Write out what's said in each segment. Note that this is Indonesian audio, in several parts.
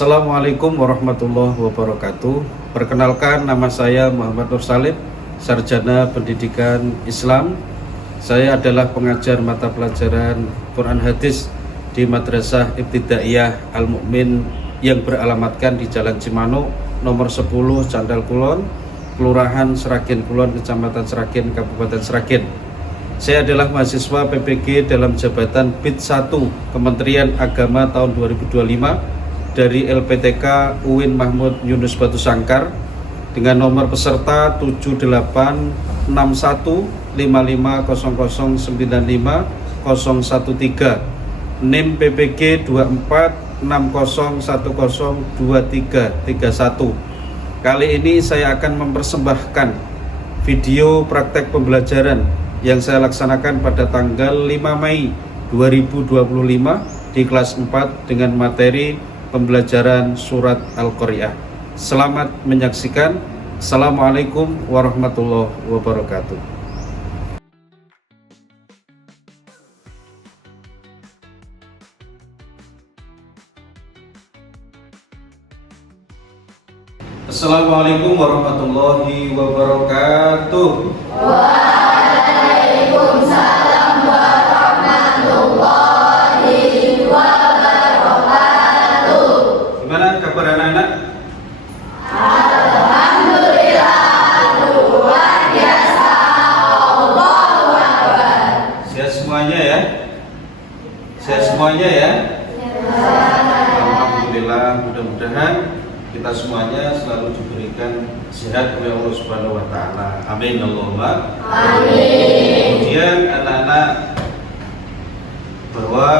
Assalamualaikum warahmatullahi wabarakatuh. Perkenalkan, nama saya Muhammad Nur Salim, Sarjana Pendidikan Islam. Saya adalah pengajar mata pelajaran Quran Hadis di Madrasah Ibtidaiyah Al-Mu'min yang beralamatkan di Jalan Cimanuk, nomor 10, Candal Kulon, Kelurahan Seragen Kulon, Kecamatan Seragen, Kabupaten Seragen. Saya adalah mahasiswa PPG dalam jabatan BID 1 Kementerian Agama tahun 2025 dari LPTK UIN Mahmud Yunus Batu Sangkar dengan nomor peserta 785500950013, NIM PPG 2460102331. Kali ini saya akan mempersembahkan video praktek pembelajaran yang saya laksanakan pada tanggal 5 Mei 2025 di kelas 4 dengan materi pembelajaran surat Al-Qari'ah. Selamat menyaksikan. Assalamualaikum warahmatullahi wabarakatuh. Assalamualaikum warahmatullahi wabarakatuh. Waalaikumsalam warahmatullahi wabarakatuh. Gimana kabar anak-anak? Alhamdulillah, luar biasa. Allahu Akbar. Sehat semuanya ya? Sehat semuanya ya? Alhamdulillah, mudah-mudahan kita semuanya selalu diberikan sehat oleh Allah Subhanahu wa taala. Amin Allahumma amin. Kemudian anak-anak, bahwa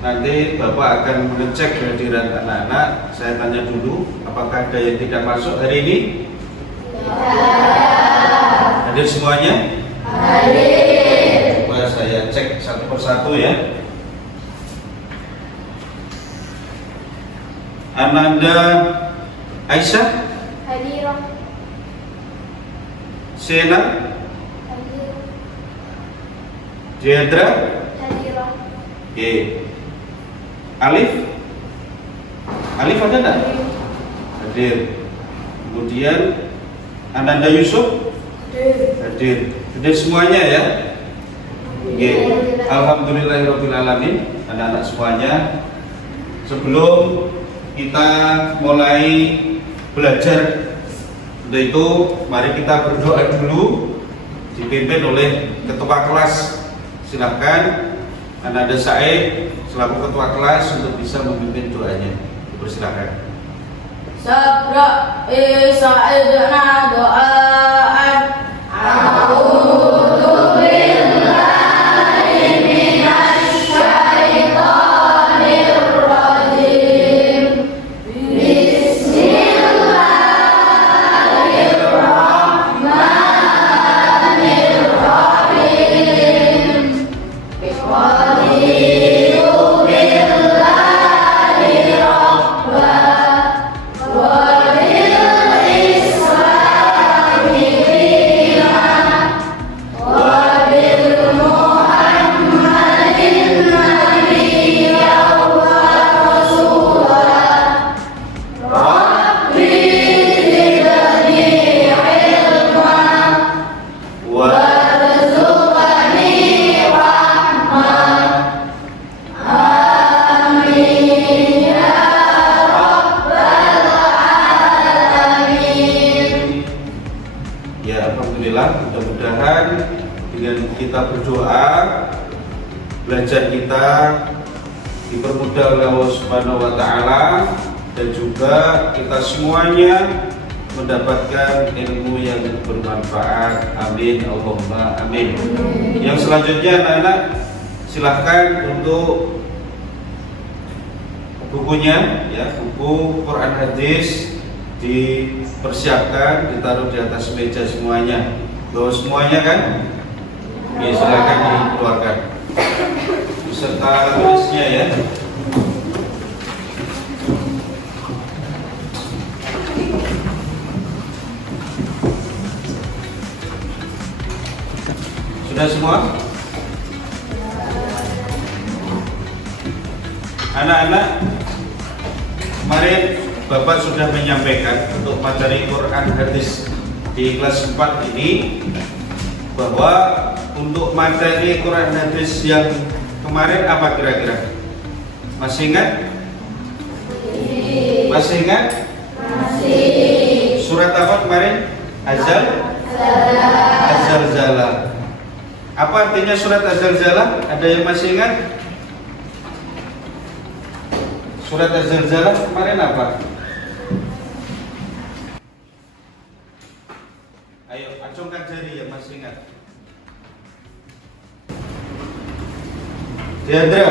nanti Bapak akan mengecek kehadiran anak-anak. Saya tanya dulu, apakah ada yang tidak masuk hari ini? Hadir semuanya? Hadir. Coba saya cek satu persatu ya. Ananda Aisyah, Hadirah. Sena, Hadirah. Jendra, Hadirah. Oke. Alif ada enggak? Hadir. Kemudian Ananda Yusuf hadir. Hadir semuanya ya. Oke. Alhamdulillahirabbil alamin. Anak-anak semuanya, sebelum kita mulai belajar, untuk itu mari kita berdoa dulu, dipimpin oleh ketua kelas. Silakan Ananda Said selaku ketua kelas untuk bisa memimpin doanya. Persilakan. Sabra Sa'idna doaan. A'udzu billahi minasy syaithanir rajim. Bismillahirrahmanirrahim. Raditu billahi rabba wa bil islami dina wa bil muhammadin nabiyya wa rasulah. Rabbi zidni ilma warzuqni rahmah. Amin ya rabbal alamin. Ya, alhamdulillah, mudah-mudahan dengan kita berdoa, belajar kita dipermudah oleh Allah Subhanahu wa taala, dan juga kita semuanya mendapatkan ilmu yang bermanfaat. Amin Allahumma amin. Yang selanjutnya anak-anak, silahkan untuk bukunya ya, buku Quran Hadis dipersiapkan, ditaruh di atas meja semuanya. Bawa semuanya kan? Ya, silakan dikeluarkan beserta tulisnya ya. Sudah semua? Anak-anak, kemarin Bapak sudah menyampaikan untuk materi Quran hadis di kelas 4 ini, bahwa untuk materi Quran hadis yang kemarin apa kira-kira? Masih ingat? Masih ingat? Masih. Surat apa kemarin? Az-Zalzalah. Apa artinya surat Az-Zalzalah? Ada yang masih ingat? Surat Az-Zalzalah kemarin apa? Ayo, acungkan jari yang masih ingat. Diandra,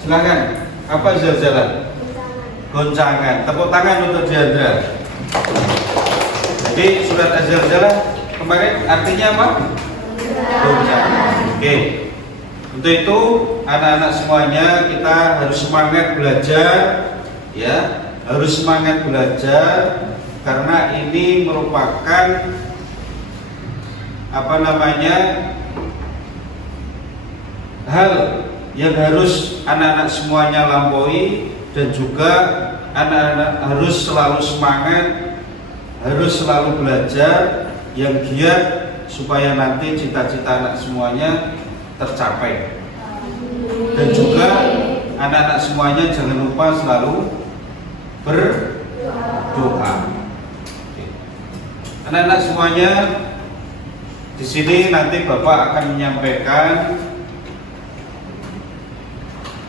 silakan. Apa Zalzalah? Goncangan. Tepuk tangan untuk Diandra. Jadi surat Az-Zalzalah kemarin artinya apa? Goncangan. Oke. Untuk itu anak-anak semuanya kita harus semangat belajar, ya, harus semangat belajar karena ini merupakan hal yang harus anak-anak semuanya lampaui, dan juga anak-anak harus selalu semangat, harus selalu belajar yang giat supaya nanti cita-cita anak semuanya tercapai. Dan juga anak-anak semuanya jangan lupa selalu berdoa. Anak-anak semuanya, di sini nanti Bapak akan menyampaikan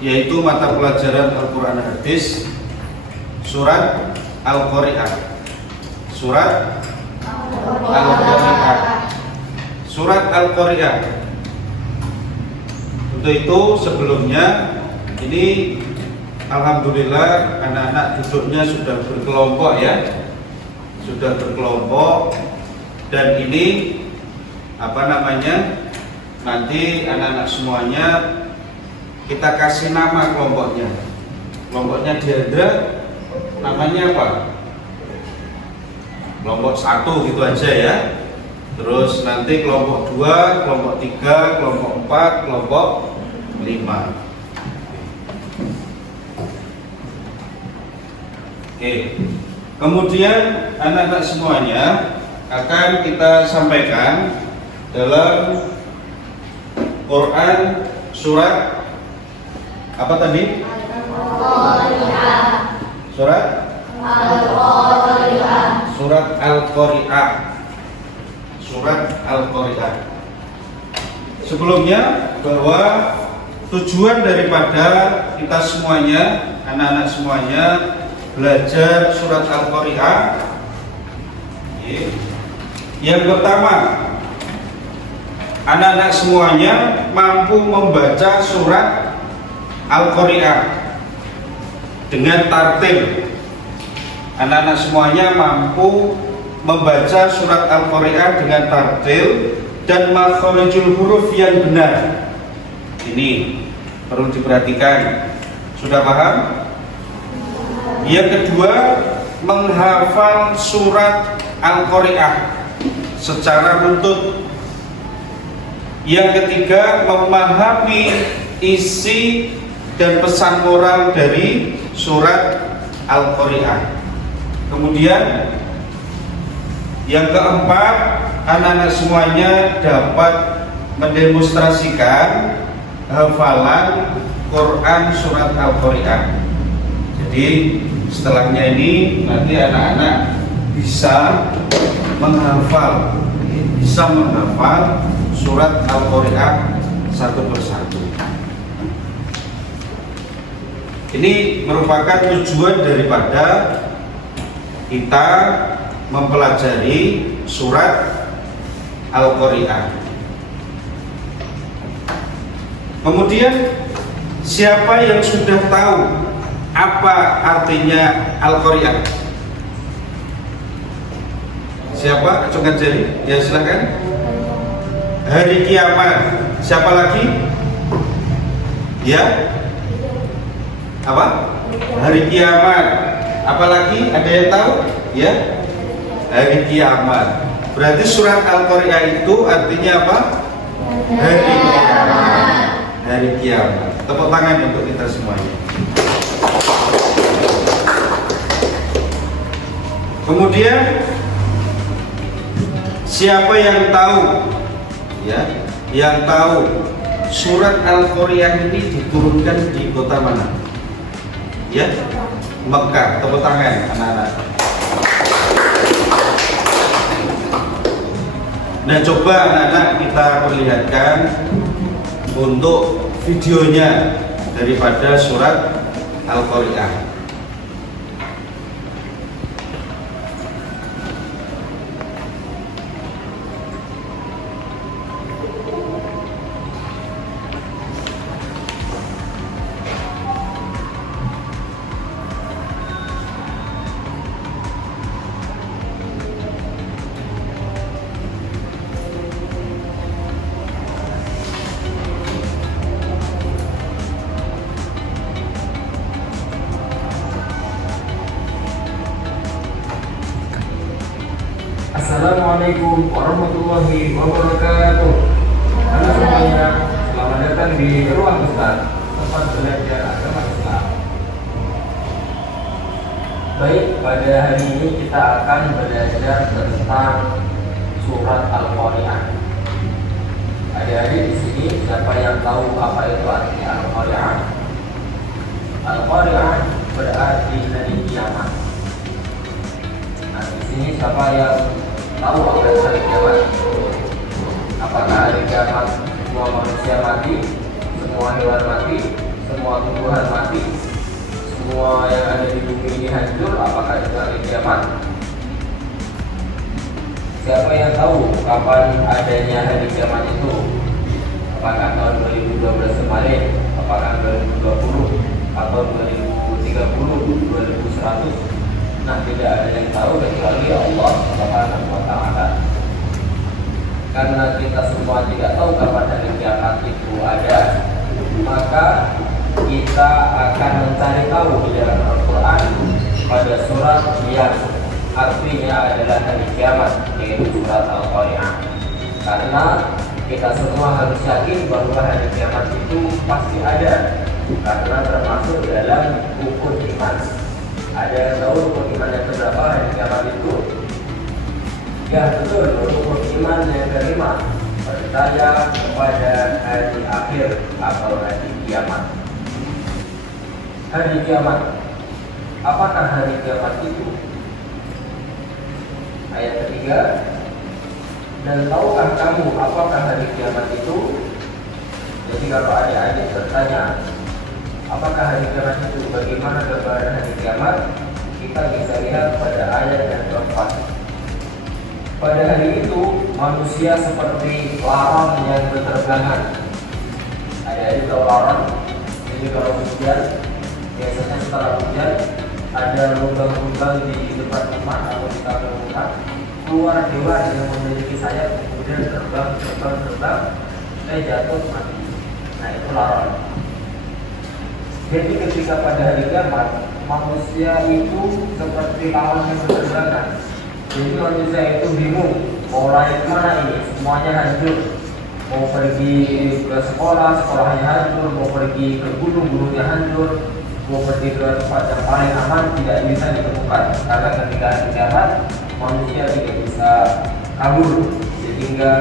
yaitu mata pelajaran Al-Quran Hadis, surat Al-Qari'ah. Surat Al-Qari'ah. Surat Al-Qari'ah. Untuk itu sebelumnya ini alhamdulillah anak-anak duduknya sudah berkelompok, ya. Sudah berkelompok, dan ini nanti anak-anak semuanya kita kasih nama kelompoknya. Kelompoknya Diandra namanya apa? Kelompok 1 gitu aja, ya. Terus nanti kelompok 2, kelompok 3, kelompok 4, kelompok 5. Oke. Kemudian anak-anak semuanya akan kita sampaikan dalam Quran surat apa tadi? Surat Al-Qari'ah. Surat Al-Qari'ah. Surat Al-Qari'ah. Sebelumnya, bahwa tujuan daripada kita semuanya, anak-anak semuanya belajar surat Al-Qari'ah, yang pertama, anak-anak semuanya mampu membaca surat Al-Qari'ah dengan tartil. Anak-anak semuanya mampu membaca surat Al-Qari'ah dengan tartil dan makharijul huruf yang benar. Ini perlu diperhatikan. Sudah paham? Yang kedua, menghafal surat Al-Qari'ah secara runtut. Yang ketiga, memahami isi dan pesan moral dari surat Al-Qari'ah. Kemudian yang keempat, anak-anak semuanya dapat mendemonstrasikan hafalan Quran surat Al-Qari'ah. Jadi setelahnya ini nanti anak-anak bisa menghafal surat Al-Qari'ah satu persatu. Ini merupakan tujuan daripada kita mempelajari surat Al-Qari'ah. Kemudian siapa yang sudah tahu apa artinya Al-Qari'ah? Siapa? Acungkan jari. Ya, silakan. Hari kiamat. Siapa lagi? Ya. Apa? Hari kiamat. Apalagi ada yang tahu? Ya. Hari kiamat. Berarti surat Al-Qari'ah itu artinya apa? Hari kiamat. Hari kiamat. Tepuk tangan untuk kita semuanya. Kemudian siapa yang tahu, ya, yang tahu surat Al-Qari'ah ini diturunkan di kota mana? Ya, Mekah. Tepuk tangan anak-anak. Nah, coba anak-anak kita perlihatkan untuk videonya daripada surat Al-Qari'ah. Assalamualaikum warahmatullahi wabarakatuh. Halo semuanya, selamat datang di Ruang Ustaz, tempat belajar agama Islam. Baik, pada hari ini kita akan belajar tentang surat Al-Qari'ah. Adik-adik di sini, siapa yang tahu apa itu arti Al-Qari'ah? Al-Qari'ah berarti hari kiamat. Nah, di sini siapa yang tahu apa itu hari kiamat? Apakah hari kiamat semua manusia mati, semua hewan mati, semua tumbuhan mati, semua yang ada di bumi ini hancur? Apakah itu hari kiamat? Siapa yang tahu kapan adanya hari kiamat itu? Apakah tahun 2012 kemarin? Apakah 2020? Atau 2030? 2100? Nah, tidak ada yang tahu kecuali Allah Subhanahu wa Ta'ala. Karena kita semua tidak tahu kapan hari kiamat itu ada, maka kita akan mencari tahu di dalam Al-Quran pada surat yang artinya adalah hari kiamat, yaitu surat Al-Qari'ah. Karena kita semua harus yakin bahwa hari kiamat itu pasti ada, karena termasuk dalam rukun iman. Ada yang tahu rukun iman yang berapa hari kiamat itu? Ya betul, rukun iman yang kelima, percaya kepada hari akhir atau hari kiamat. Hari kiamat, apakah hari kiamat itu? Ayat ketiga, dan tahukah kamu apakah hari kiamat itu? Jadi kalau adik-adik bertanya, apakah hari kiamat itu, bagaimana gambaran hari kiamat, kita bisa lihat pada ayat yang keempat. Pada hari itu manusia seperti laron yang berterbangan. Adik-adik tahu laron? Jadi kalau hujan, biasanya setelah hujan ada lubang-lubang di depan rumah atau di belakang rumah, keluar hewan yang memiliki sayap, kemudian terbang, jatuh mati. Nah, itu laron. Jadi ketika pada hari kiamat, manusia itu seperti lawan yang berterbangan. Jadi manusia itu bingung, mau lari kemana ini? Semuanya hancur. Mau pergi ke sekolah, sekolahnya hancur. Mau pergi ke gunung, gunungnya hancur. Mau pergi ke tempat yang paling aman, tidak bisa ditemukan. Karena ketika hari kiamat, manusia tidak bisa kabur. Sehingga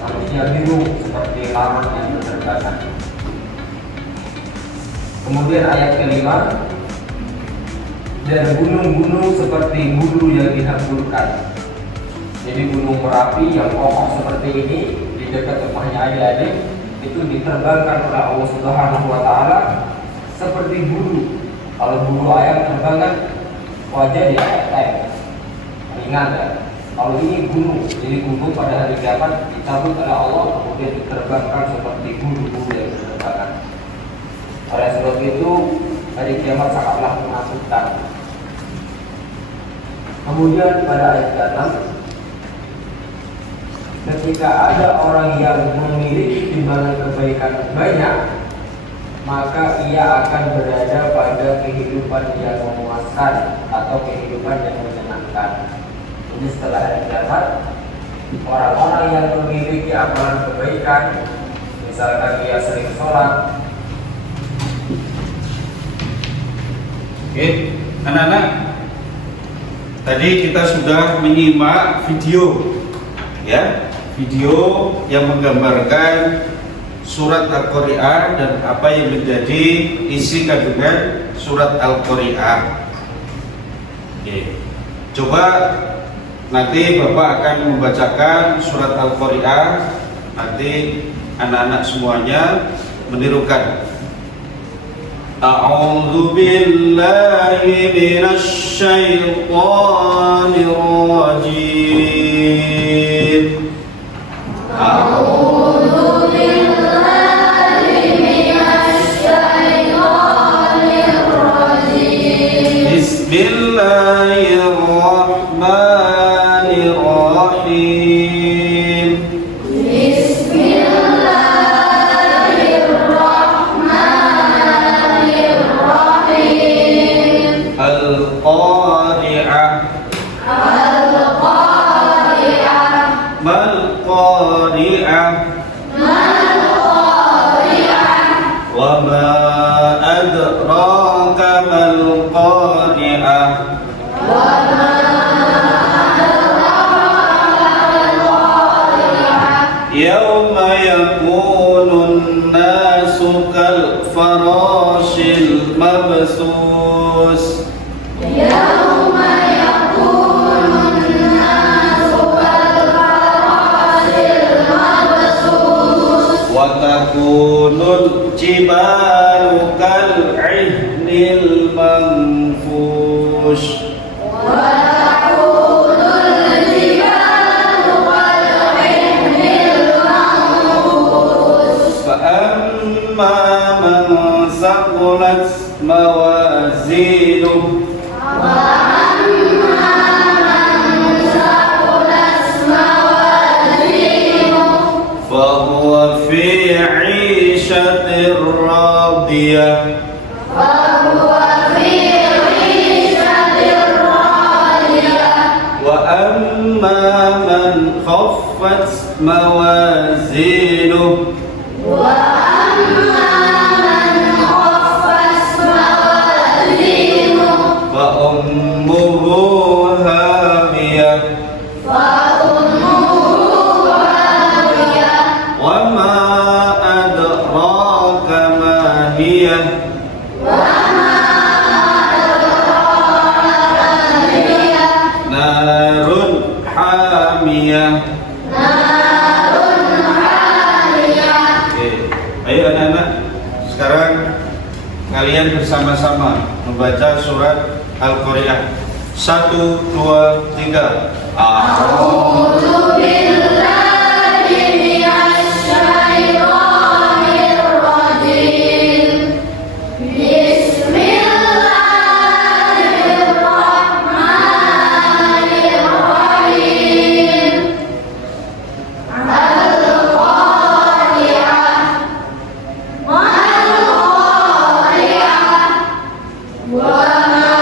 manusia bingung seperti lawan yang berterbangan. Kemudian ayat kelima, dan gunung-gunung seperti bulu yang dihamburkan. Jadi gunung Merapi yang kokoh seperti ini di dekat rumahnya adik-adik itu diterbangkan oleh Allah Subhanahu wa Ta'ala seperti bulu. Kalau bulu ayam terbang kan wajah di atas ringan ya. Kalau ini gunung, jadi gunung pada hari kiamat dicabut oleh Allah kemudian diterbangkan seperti bulu-bulu yang diterbangkan. Oleh sebab itu hari kiamat sangatlah menakutkan. Kemudian pada ayat ke-6, ketika ada orang yang memiliki timbangan kebaikan banyak, maka ia akan berada pada kehidupan yang memuaskan atau kehidupan yang menyenangkan. Jadi setelah hari kiamat, orang-orang yang memiliki amalan kebaikan, misalkan dia sering sholat. Oke, anak-anak, Tadi kita sudah menyimak video, ya, video yang menggambarkan surat Al-Qari'ah dan apa yang menjadi isi kandungan surat Al-Qari'ah. Oke. Coba nanti Bapak akan membacakan surat Al-Qari'ah. Nanti anak-anak semuanya menirukan. A'udzu billahi minasy syaithanir rajim. A'udzu billahi minasy syaithanir rajim. Bismillahirrahmanirrahim. Bismillahirrahmanirrahim. Al-Qari'ah. Al-Qari'ah. Mal-Qari'ah. Mal-Qari'ah. Wa ma adraka mal-Qari'ah. Wa ma Yawma yakunun nasu kal-farashil mabthus. Yawma yakunun nasu kal-farashil mabthus. Wa takunul jibalu kal-'ihnil manfush. Wa takunul jibalu kal-'ihnil manfush. Fa amma man saqulat mawazinuhu Wa amma man saqulat mawazinuhu fa huwa fi 'ishatir radiyah. fahuwa fi 'ishatin radiyah. Wa amma man khaffat mawazinuhu Wa amma man khaffat mawazinuhu fa ummuhu hawiyah. fa ummuhu hawiyah. Wa ma adraka ma hiya. Wa ma adraka hiya. Narun hamiyah. Narun hamiyah. Oke. Ayo anak-anak, sekarang kalian bersama-sama membaca surat Al-Qari'ah. 1, 2, 3. A'udzu billahi minasy syaithanir rajim. Bismillahirrahmanirrahim. Al-Qari'ah. Mal-Qari'ah. Wa ma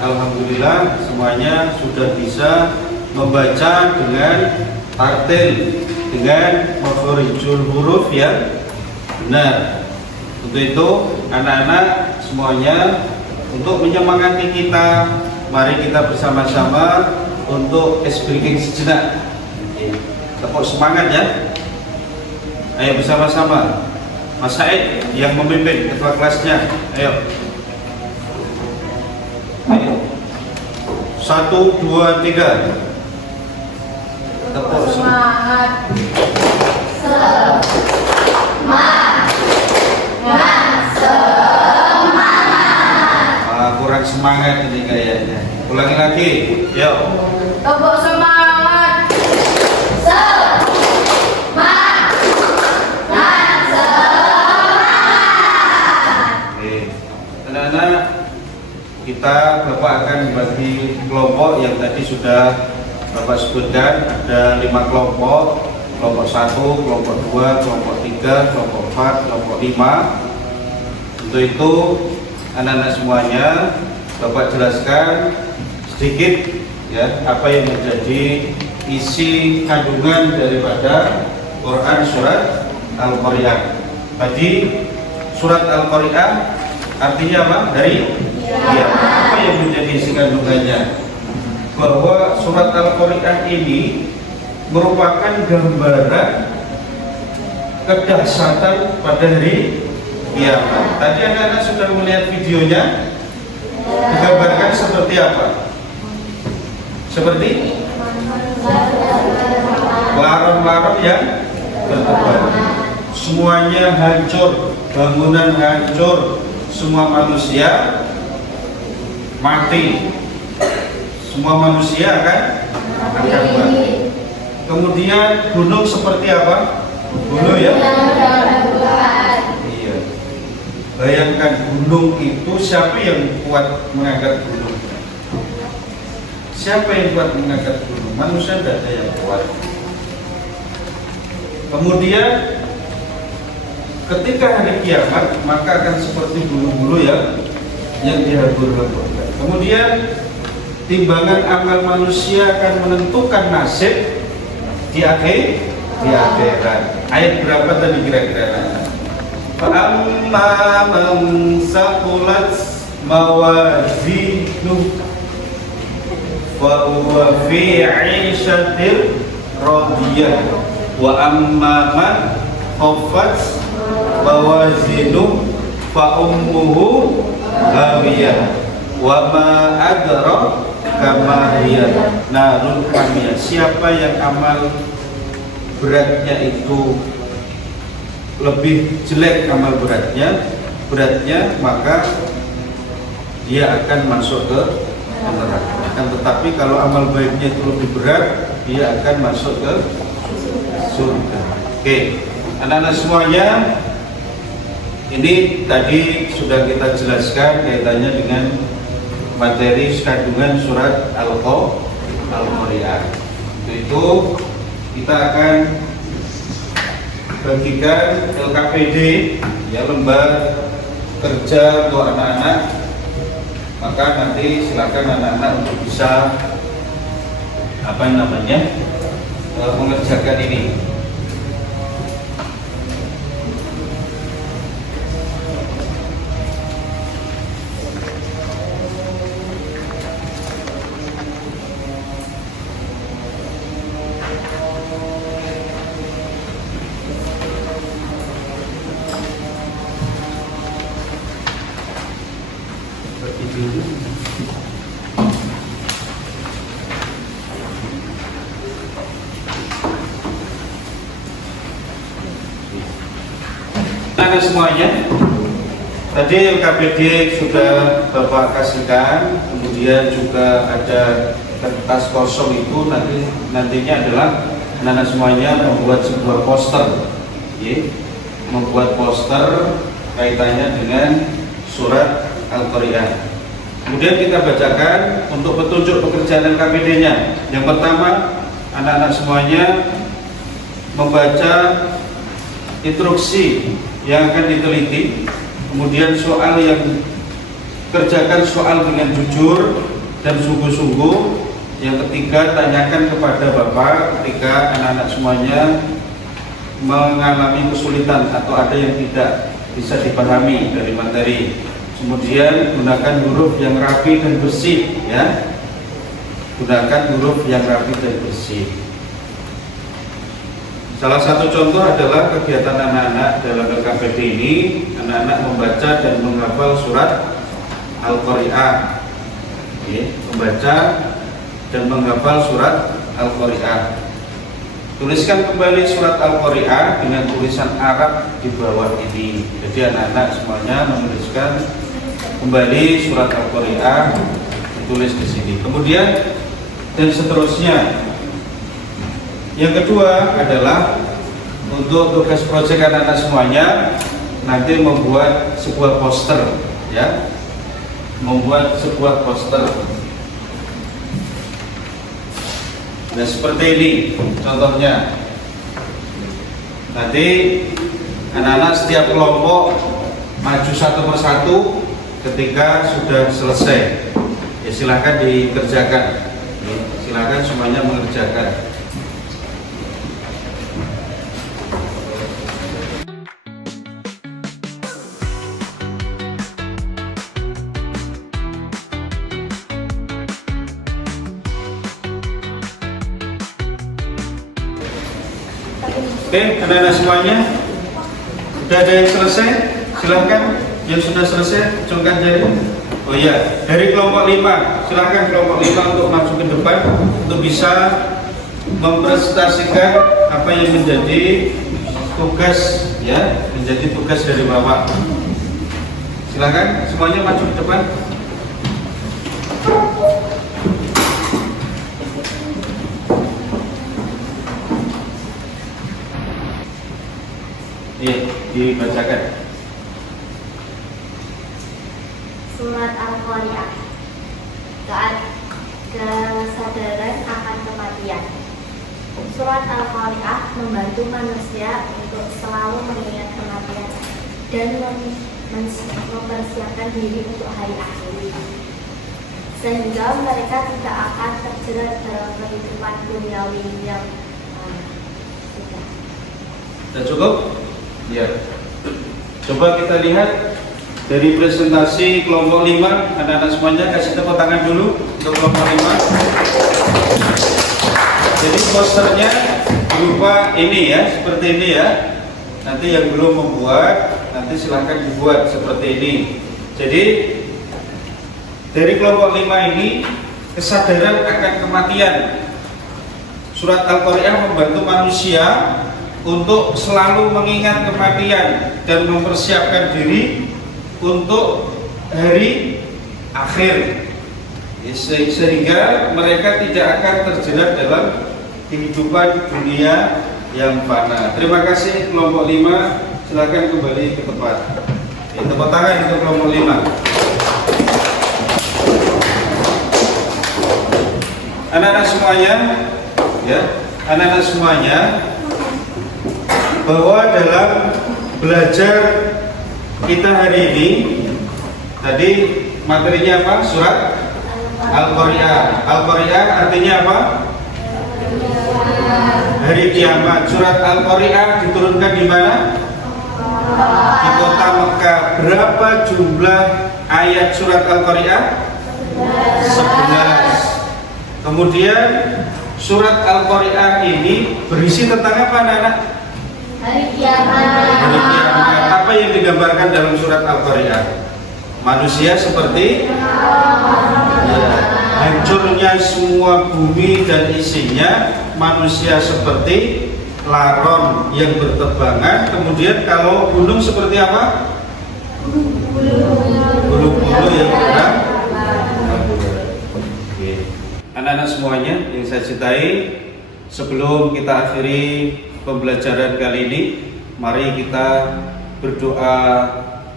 Alhamdulillah semuanya sudah bisa membaca dengan tartil, dengan makharijul huruf yang benar. Untuk itu anak-anak semuanya, untuk menyemangati kita, mari kita bersama-sama untuk ice breaking sejenak. Tepuk semangat ya. Ayo bersama-sama. Mas Said yang memimpin, ketua kelasnya. Ayo. Ayo. 1, 2, 3. Tepuk Semangat. kurang semangat ini kayaknya. Ulangi lagi. Yuk. Tepuk semangat. Oke. Anak-anak, kita Bapak akan membagi kelompok yang tadi sudah Bapak sebutkan. Ada 5 kelompok. Kelompok 1, kelompok 2, kelompok 3, kelompok 4, kelompok 5. Untuk itu anak-anak semuanya Bapak jelaskan sedikit ya apa yang menjadi isi kandungan daripada Quran surat Al-Qari'ah. Tadi surat Al-Qari'ah artinya apa? Dari ya. Apa yang menjadi isi kandungannya? Bahwa surat Al-Qari'ah ini merupakan gambaran kedahsyatan pada hari kiamat. Tadi anak-anak sudah melihat videonya. Digambarkan seperti apa? Seperti larang-larang yang bertebar. Semuanya hancur, bangunan hancur, semua manusia mati. Semua manusia akan mati. Kemudian gunung seperti apa? Gunung ya? Iya. Bayangkan gunung itu, siapa yang kuat mengangkat gunung? Siapa yang kuat mengangkat gunung? Manusia tidak ada yang kuat. Kemudian ketika hari kiamat maka akan seperti bulu-bulu yang dihambur-hamburkan. Kemudian timbangan amal manusia akan menentukan nasib di akhirat. Ayat berapa tadi kira-kira? Amma man saqulat mawazinuhu fa huwa fi 'ishatin radiyah wa amma man khaffat mawazinuhu fa ummuhu hawiyah wa ma adraka ma hiya narun hamiyah. Siapa yang amal beratnya itu lebih jelek amal beratnya, maka dia akan masuk ke neraka. Akan tetapi kalau amal baiknya itu lebih berat, dia akan masuk ke surga. Oke, anak-anak semuanya, ini tadi sudah kita jelaskan kaitannya dengan materi kandungan surat Al-Qari'ah. Untuk itu kita akan bagikan LKPD ya, lembar kerja untuk anak-anak. Maka nanti silakan anak-anak untuk bisa mengerjakan ini. Anak semuanya, tadi LKPD sudah Bapak kasihkan, kemudian juga ada kertas kosong itu nantinya adalah anak semuanya membuat sebuah poster, membuat poster kaitannya dengan surat Al-Qari'ah. Kemudian kita bacakan untuk petunjuk pekerjaan LKPD-nya. Yang pertama, anak-anak semuanya membaca instruksi yang akan diteliti, kemudian soal yang kerjakan soal dengan jujur dan sungguh-sungguh. Yang ketiga, tanyakan kepada Bapak ketika anak-anak semuanya mengalami kesulitan atau ada yang tidak bisa dipahami dari materi. Kemudian gunakan huruf yang rapi dan bersih, ya. Gunakan huruf yang rapi dan bersih. Salah satu contoh adalah kegiatan anak-anak dalam LKPD ini, anak-anak membaca dan menghafal surat Al-Qari'ah. Membaca dan menghafal surat Al-Qari'ah. Tuliskan kembali surat Al-Qari'ah dengan tulisan Arab di bawah ini. Jadi anak-anak semuanya menuliskan kembali surat Al-Qari'ah, ditulis di sini. Kemudian dan seterusnya. Yang kedua adalah untuk tugas proyek anak-anak semuanya nanti membuat sebuah poster, ya, membuat sebuah poster. Nah seperti ini contohnya. Nanti anak-anak setiap kelompok maju satu persatu ketika sudah selesai. Ya silahkan dikerjakan. Silahkan semuanya mengerjakan. Oke, anak-anak semuanya sudah ada yang selesai? Silahkan yang sudah selesai acungkan jari. Oh iya, dari kelompok 5 silahkan kelompok 5 untuk masuk ke depan untuk bisa mempresentasikan apa yang menjadi tugas, ya, menjadi tugas dari Bapak. Silahkan semuanya maju ke depan. Dibacakan. Surat Al-Qari'ah. Kesadaran akan kematian. Surat Al-Qari'ah membantu manusia untuk selalu mengingat kematian dan mempersiapkan diri untuk hari akhir, sehingga mereka tidak akan terjerat dalam kehidupan duniawi yang sudah cukup? Ya. Coba kita lihat dari presentasi kelompok 5, anak-anak semuanya kasih tepuk tangan dulu untuk kelompok 5. Jadi posternya berupa ini ya, seperti ini ya. Nanti yang belum membuat, nanti silahkan dibuat seperti ini. Jadi dari kelompok 5 ini, kesadaran akan kematian. Surat Al-Qari'ah membantu manusia untuk selalu mengingat kematian dan mempersiapkan diri untuk hari akhir, sehingga mereka tidak akan terjerat dalam kehidupan dunia yang fana. Terima kasih kelompok 5, silakan kembali ke tempat. Tepuk tangan untuk kelompok 5. Anak-anak semuanya, ya, anak-anak semuanya, bahwa dalam belajar kita hari ini tadi materinya apa? Surat Al-Qari'ah. Al-Qari'ah artinya apa? Hari kiamat. Surat Al-Qari'ah diturunkan di mana? Di kota Mekah. Berapa jumlah ayat surat Al-Qari'ah? 11. Kemudian surat Al-Qari'ah ini berisi tentang apa, anak-anak? Hari kiamat. Hari kiamat. Apa yang digambarkan dalam surat Al-Qari'ah? Manusia seperti hancurnya semua bumi dan isinya. Manusia seperti laron yang berterbangan. Kemudian kalau gunung seperti apa? Bulu-bulu yang bergerak. Anak-anak semuanya yang saya cintai, sebelum kita akhiri pembelajaran kali ini, mari kita berdoa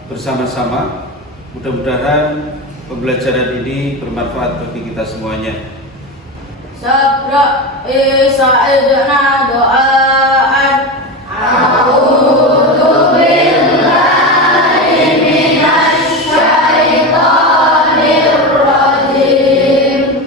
bersama-sama. Mudah-mudahan pembelajaran ini bermanfaat bagi kita semuanya. Sabra isa'idna doa'an. A'udhu billahi minasy syaithanir rajim.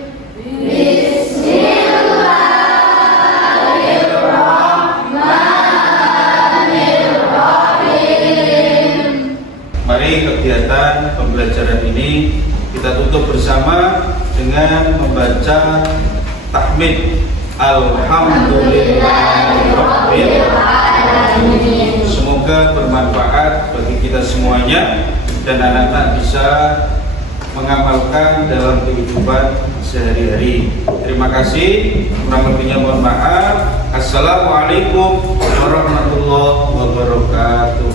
Mari kegiatan pembelajaran ini kita tutup bersama dengan membaca tahmid Alhamdulillahirabbil alamin. Semoga bermanfaat bagi kita semuanya dan anak-anak bisa mengamalkan dalam kehidupan sehari-hari. Terima kasih. Kurang lebihnya mohon maaf. Assalamualaikum warahmatullahi wabarakatuh.